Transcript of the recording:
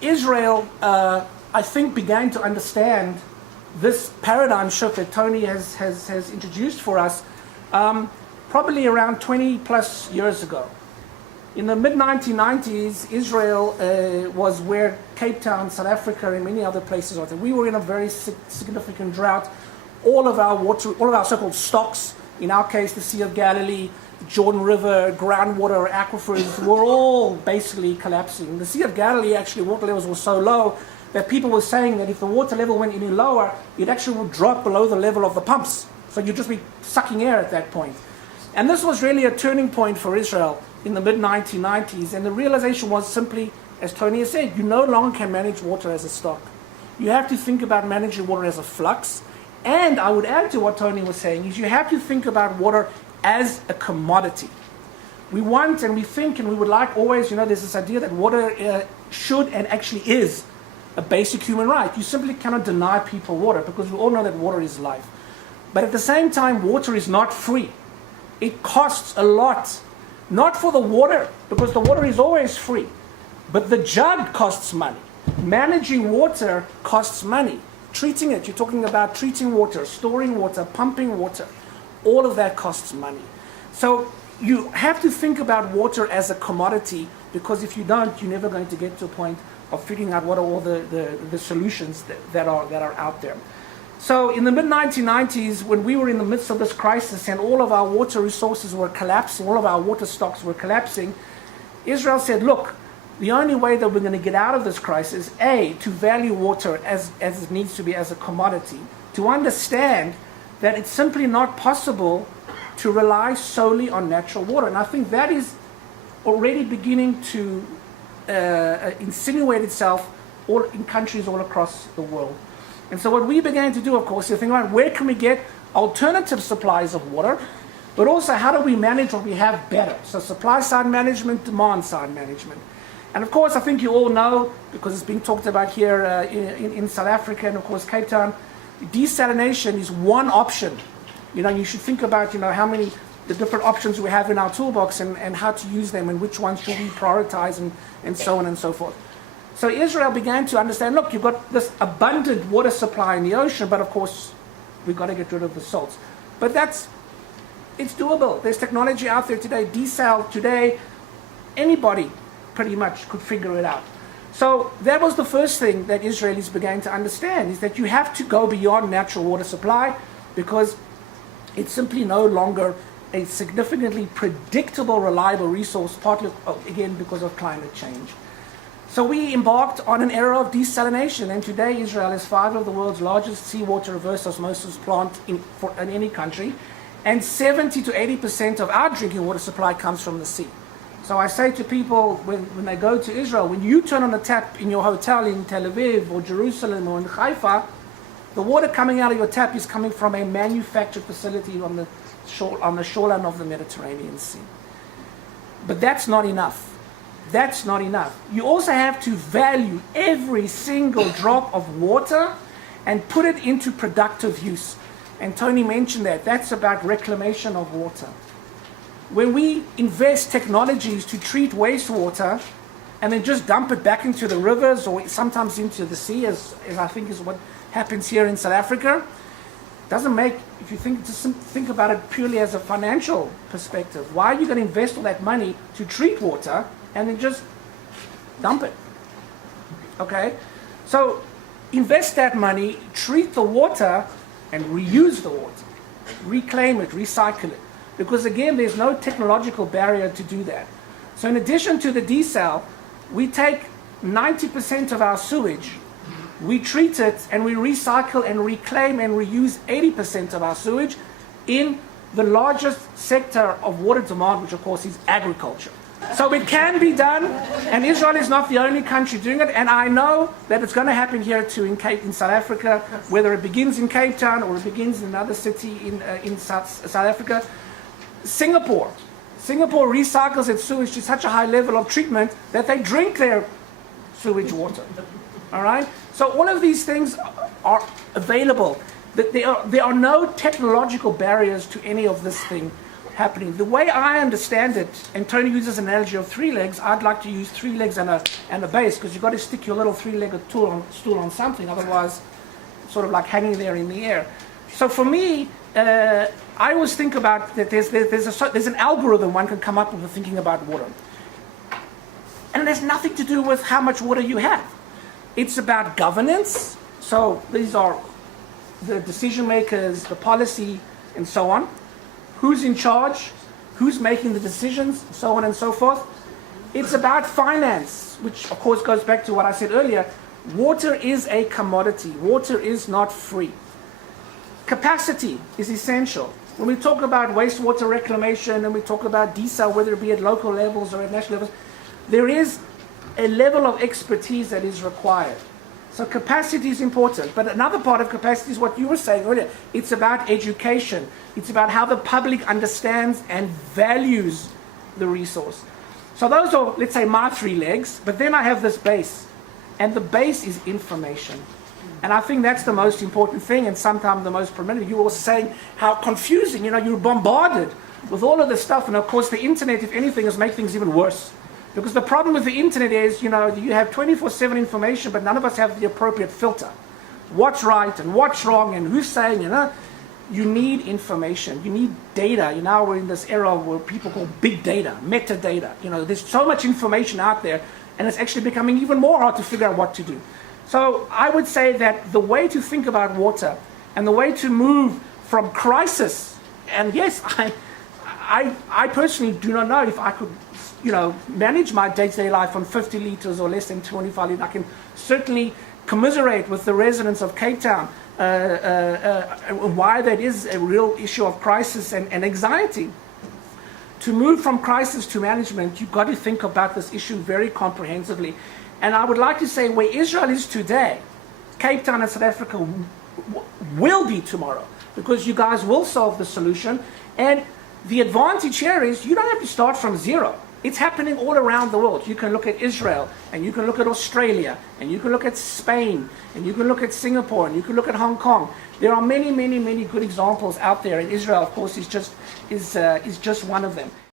Israel, I think, began to understand this paradigm shift that Tony has introduced for us probably around 20 plus years ago. In the mid-1990s, Israel was where Cape Town, South Africa, and many other places are. We were in a very significant drought. All of our so-called stocks, in our case, the Sea of Galilee, the Jordan River, groundwater aquifers, were all basically collapsing. The Sea of Galilee, actually, water levels were so low that people were saying that if the water level went any lower, it actually would drop below the level of the pumps. So you'd just be sucking air at that point. And this was really a turning point for Israel in the mid-1990s. And the realization was simply, as Tony has said, you no longer can manage water as a stock. You have to think about managing water as a flux. And I would add to what Tony was saying, is you have to think about water as a commodity. We want and we think and we would like always, there's this idea that water should and actually is a basic human right. You simply cannot deny people water because we all know that water is life. But at the same time, water is not free. It costs a lot. Not for the water, because the water is always free. But the jug costs money. Managing water costs money. Treating it, you're talking about treating water, storing water, pumping water. All of that costs money. So you have to think about water as a commodity, because if you don't, you're never going to get to a point of figuring out what are all the solutions that are out there. So in the mid-1990s, when we were in the midst of this crisis and all of our water resources were collapsing, all of our water stocks were collapsing, Israel said, look, the only way that we're going to get out of this crisis, A, to value water as it needs to be as a commodity, to understand that it's simply not possible to rely solely on natural water. And I think that is already beginning to insinuate itself in countries all across the world. And so what we began to do, of course, is think about where can we get alternative supplies of water, but also how do we manage what we have better? So supply side management, demand side management. And of course, I think you all know, because it's being talked about here in South Africa and of course Cape Town, desalination is one option. You should think about, the different options we have in our toolbox and how to use them and which ones should we prioritize and so on and so forth. So Israel began to understand, look, you've got this abundant water supply in the ocean, but of course, we've got to get rid of the salts. But it's doable. There's technology out there today, desal today, anybody pretty much could figure it out. So that was the first thing that Israelis began to understand, is that you have to go beyond natural water supply because it's simply no longer a significantly predictable, reliable resource, partly, again, because of climate change. So we embarked on an era of desalination, and today Israel has 5 of the world's largest seawater reverse osmosis plant in any country, and 70 to 80% of our drinking water supply comes from the sea. So I say to people when they go to Israel, when you turn on the tap in your hotel in Tel Aviv or Jerusalem or in Haifa, the water coming out of your tap is coming from a manufactured facility on the shoreline of the Mediterranean Sea. But that's not enough. That's not enough. You also have to value every single drop of water and put it into productive use. And Tony mentioned that. That's about reclamation of water. When we invest technologies to treat wastewater and then just dump it back into the rivers or sometimes into the sea, as I think is what happens here in South Africa, doesn't make, if you think about it purely as a financial perspective, why are you going to invest all that money to treat water and then just dump it? Okay? So invest that money, treat the water, and reuse the water. Reclaim it, recycle it. Because again, there's no technological barrier to do that. So in addition to the desal, we take 90% of our sewage, we treat it, and we recycle and reclaim and reuse 80% of our sewage in the largest sector of water demand, which of course is agriculture. So it can be done, and Israel is not the only country doing it, and I know that it's going to happen here too in South Africa, whether it begins in Cape Town or it begins in another city in South Africa. Singapore recycles its sewage to such a high level of treatment that they drink their sewage water. All right? So all of these things are available. There are no technological barriers to any of this thing. happening. The way I understand it, and Tony uses an analogy of 3 legs, I'd like to use 3 legs and a base, because you've got to stick your little 3-legged stool on something, otherwise it's sort of like hanging there in the air. So for me, I always think about that there's an algorithm one can come up with thinking about water. And it has nothing to do with how much water you have. It's about governance. So these are the decision makers, the policy, and so on. Who's in charge? Who's making the decisions? So on and so forth. It's about finance, which of course goes back to what I said earlier. Water is a commodity. Water is not free. Capacity is essential. When we talk about wastewater reclamation and we talk about desal, whether it be at local levels or at national levels, there is a level of expertise that is required. So capacity is important. But another part of capacity is what you were saying earlier. It's about education. It's about how the public understands and values the resource. So those are, let's say, my 3 legs. But then I have this base. And the base is information. And I think that's the most important thing, and sometimes the most prominent. You were saying how confusing, you're bombarded with all of this stuff. And of course, the internet, if anything, has made things even worse. Because the problem with the internet is, you have 24/7 information, but none of us have the appropriate filter. What's right and what's wrong and who's saying, you need information. You need data. Now we're in this era where people call big data, metadata. There's so much information out there, and it's actually becoming even more hard to figure out what to do. So I would say that the way to think about water and the way to move from crisis, and yes, I personally do not know if I could manage my day-to-day life on 50 liters or less than 25 liters. I can certainly commiserate with the residents of Cape Town why that is a real issue of crisis and anxiety. To move from crisis to management, you've got to think about this issue very comprehensively. And I would like to say where Israel is today, Cape Town and South Africa will be tomorrow, because you guys will solve the solution. And the advantage here is you don't have to start from zero. It's happening all around the world. You can look at Israel, and you can look at Australia, and you can look at Spain, and you can look at Singapore, and you can look at Hong Kong. There are many, many, many good examples out there, and Israel, of course, is just one of them.